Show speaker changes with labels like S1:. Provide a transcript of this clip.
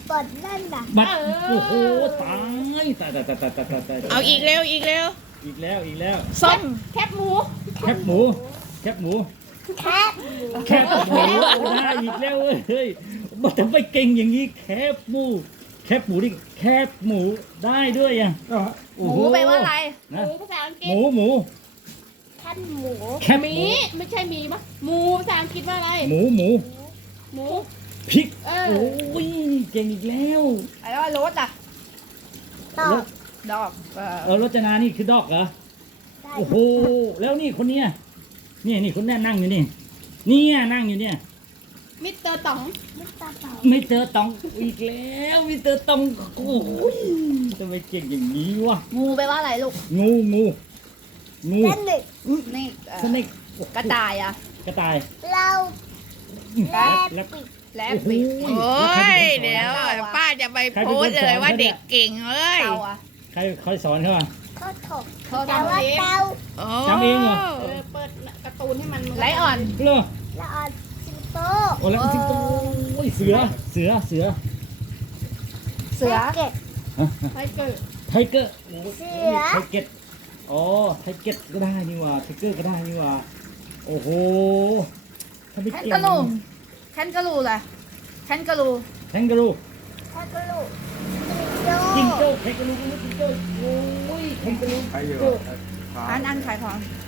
S1: บดนั่นน่ะ
S2: บัตรโอ้โหตาย
S3: เอาอีกเร็วอีกเร็ว
S2: อีกแล้ว
S3: ส้ม
S4: แคบหมู
S2: แคบหมู
S1: แคบ
S2: แคบหมูได้อีกแล้วเฮ้ยมันทำไมเก่งอย่างนี้แคบหมูนี่แคบหมูได้ด้วยอ่ะ
S3: หมูแปลว่าอะไร
S4: ห
S2: นะ
S4: มูภาษาอังกฤษ
S2: หมู
S1: แคบหมู
S2: แคบ
S4: ห
S2: ห
S4: มี
S2: มู
S4: ไม่ใช่หมีปะหมูภาษาอังกฤษว่าอะไร
S2: หมู
S4: หมู
S2: พริก
S4: เอ
S2: โอ้
S4: อย
S2: เก่งอีกแล้ว
S3: แล้วว่ารถอ่ะ
S1: ตอบ
S3: ดอก
S2: รจนานี่คือดอกเหรอ
S1: ได้
S2: โอ้โหแล้วนี่คนเนี้ยนี่คนแน่นั่งอยู่นี่นั่งอยู่เนี่ย
S4: มิสเตอร์ต๋อง
S1: มิสเตอร์เต่า
S2: ไม่เจอตองอีกแล้วไม่เจอตองโอ้ยทำไมเก่งอย่างนี้วะ
S3: งูแปลว่าอะไรลูก
S2: งู
S1: เล่นหนึ่ง
S3: นี่
S2: สเนก
S3: กระต่ายอ่ะ
S2: กระต่าย
S1: เราแลบ
S2: แล้ว
S1: ปิด
S3: แลบ
S2: โอ้โห
S3: บิดโอ้ยเดี๋ยวป้าจะไปโพสต์เลยว่าเด็กเก่งเลยเต่าอ่ะ
S2: ใครสอนเขาอ่ะ
S1: เขาถก
S3: เขา
S1: แต่
S3: ทำ
S1: ว่า
S3: เอง
S1: เต่า
S2: จำเองเหรอ
S4: เปิดการ์ตูนให้มัน
S3: ไลออน
S2: เหรอ
S1: ละออนสิงโต
S2: โอ้แล้วสิงโตโอ้ยเสือ
S3: เสือ
S1: เก็ด
S4: ไทเกอร์
S2: ไทเกอร์โอ้ย
S1: เสือ
S2: ไทเก็ตอ๋อไทเก็ตก็ได้นี่หว่าไทเกอร์ก็ได้นี่หว่าโอ้โหถ้าไม่
S3: แคน
S2: เก่ง
S3: กาลูแคนกาลูอะไรแคนกาลู
S2: แทงกะลู
S1: ถ้ากระลูก
S2: จิงโจ้แทงกะลูก็ไม่จิงโจ้โอ้ยแทงกะลู
S5: ใครอยู่
S3: อันขายของ